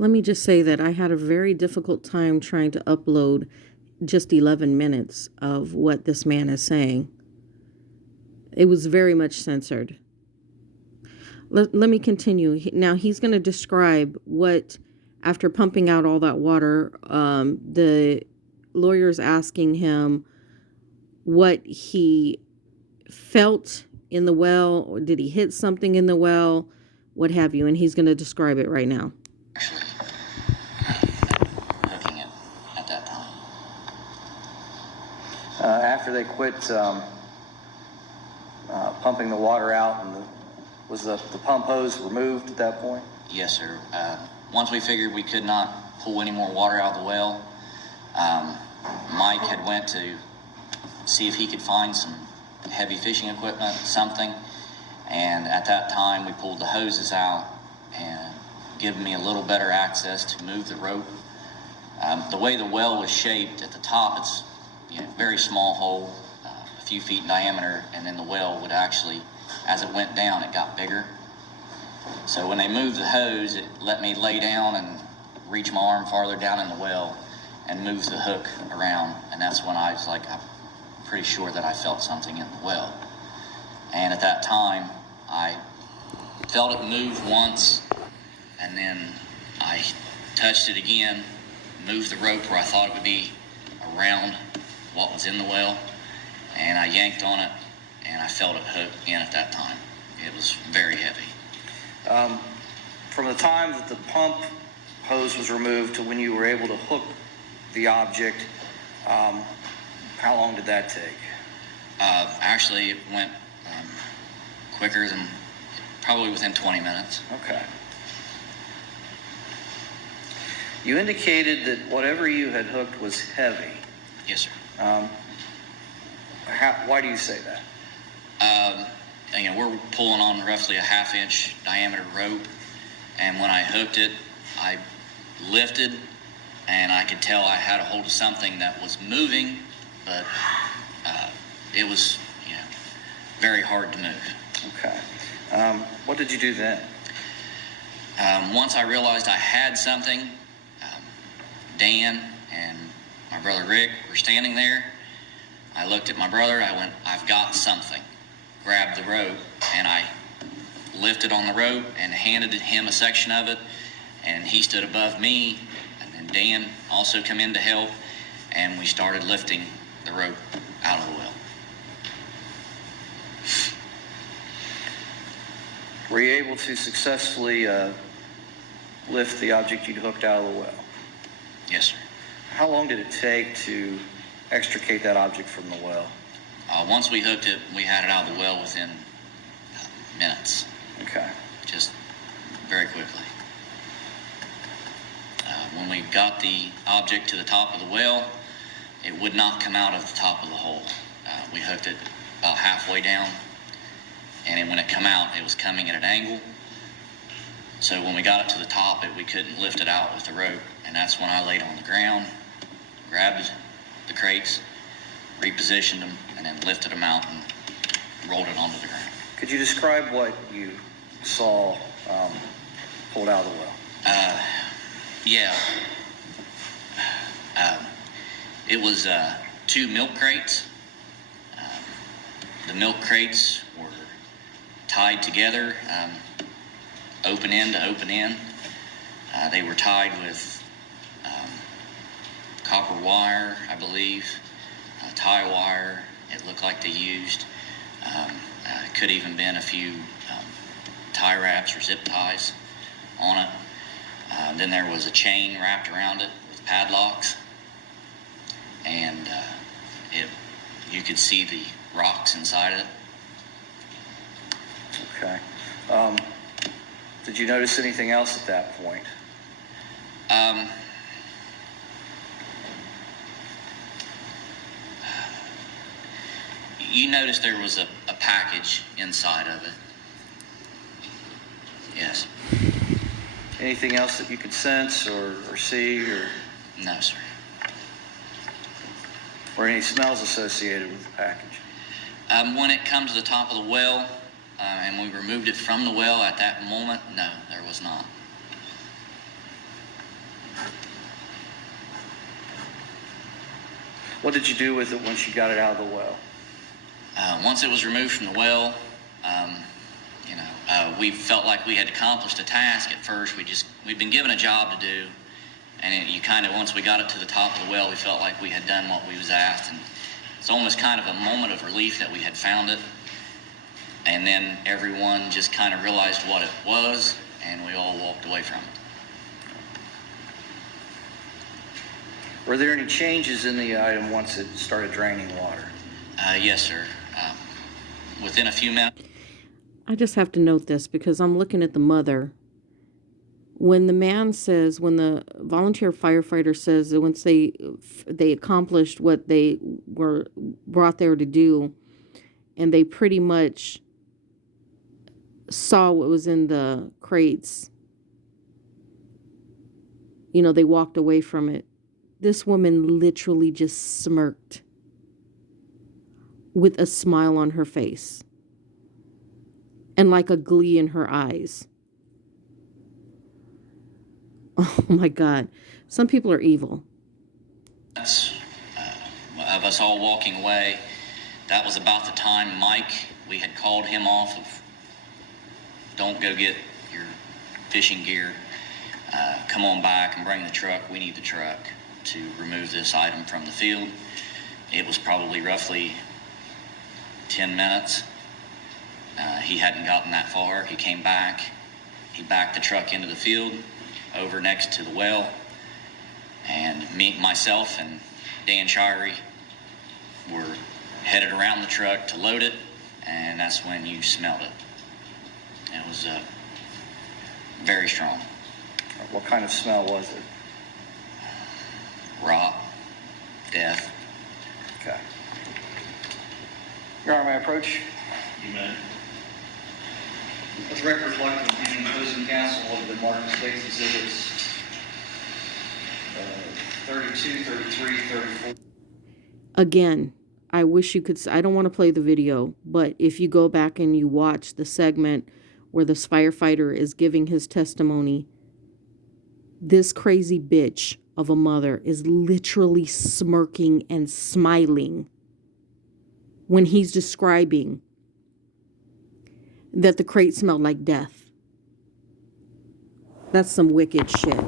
Let me just say that I had a very difficult time trying to upload just 11 minutes of what this man is saying. It was very much censored. Let me continue. Now he's going to describe what, after pumping out all that water, the lawyer's asking him what he felt in the well, or did he hit something in the well, what have you, and he's going to describe it right now. Actually, hooking it at that time. After they quit pumping the water out, and was the pump hose removed at that point? Yes, sir. Once we figured we could not pull any more water out of the well, Mike had went to see if he could find some heavy fishing equipment, something. And at that time, we pulled the hoses out and given me a little better access to move the rope. The way the well was shaped at the top, it's very small hole, a few feet in diameter, and then the well would actually, as it went down, it got bigger. So when they moved the hose, it let me lay down and reach my arm farther down in the well and move the hook around, and that's when I was like, I'm pretty sure that I felt something in the well. And at that time, I felt it move once, and then I touched it again, moved the rope where I thought it would be around what was in the well, and I yanked on it, and I felt it hook in at that time. It was very heavy. From the time that the pump hose was removed to when you were able to hook the object, how long did that take? Actually, it went quicker than, probably within 20 minutes. Okay. You indicated that whatever you had hooked was heavy. Yes, sir. Why do you say that? We're pulling on roughly a 1/2 inch diameter rope, and when I hooked it, I lifted, and I could tell I had a hold of something that was moving, but it was very hard to move. Okay. What did you do then? Once I realized I had something, Dan and my brother Rick were standing there. I looked at my brother, I went, I've got something. Grabbed the rope, and I lifted on the rope and handed him a section of it, and he stood above me, and then Dan also come in to help, and we started lifting the rope out of the well. Were you able to successfully lift the object you'd hooked out of the well? Yes, sir. How long did it take to extricate that object from the well? Once we hooked it, we had it out of the well within minutes. Okay. Just very quickly. When we got the object to the top of the well, it would not come out of the top of the hole. We hooked it about halfway down, and then when it come out, it was coming at an angle. So when we got it to the top, we couldn't lift it out with the rope, and that's when I laid on the ground, grabbed the crates, repositioned them, and then lifted them out and rolled it onto the ground. Could you describe what you saw pulled out of the well? Yeah. It was 2 milk crates. The milk crates were tied together, open end to open end. They were tied with copper wire, I believe, tie wire. It looked like they used. It could even been a few tie wraps or zip ties on it. Then there was a chain wrapped around it with padlocks, and you could see the rocks inside it. Okay. Did you notice anything else at that point? You noticed there was a package inside of it. Yes. Anything else that you could sense or see, or No, sir. any smells associated with the package? When it comes to the top of the well, and we removed it from the well at that moment, no, there was not. What did you do with it once you got it out of the well? Once it was removed from the well, we felt like we had accomplished a task at first. We'd been given a job to do, and once we got it to the top of the well, we felt like we had done what we was asked, and it's almost kind of a moment of relief that we had found it. And then everyone just kind of realized what it was, and we all walked away from it. Were there any changes in the item once it started draining water? Yes, sir. Within a few minutes. I just have to note this because I'm looking at the mother. When the volunteer firefighter says that once they accomplished what they were brought there to do, and they pretty much saw what was in the crates, they walked away from it. This woman literally just smirked with a smile on her face and like a glee in her eyes. Oh my God. Some people are evil. Of us all walking away, that was about the time Mike, we had called him off of, don't go get your fishing gear. Come on back and bring the truck. We need the truck to remove this item from the field. It was probably roughly 10 minutes. He hadn't gotten that far. He came back. He backed the truck into the field over next to the well. And myself and Dan Shirey were headed around the truck to load it, and that's when you smelled it. It was very strong. What kind of smell was it? Rot, death. Okay. Your Honor, may I approach? You may. Let the record reflect the opinion of opposing counsel of the marked states exhibits 32, 33, 34. Again, I wish you could. I don't want to play the video, but if you go back and you watch the segment where this firefighter is giving his testimony, this crazy bitch of a mother is literally smirking and smiling when he's describing that the crate smelled like death. That's some wicked shit.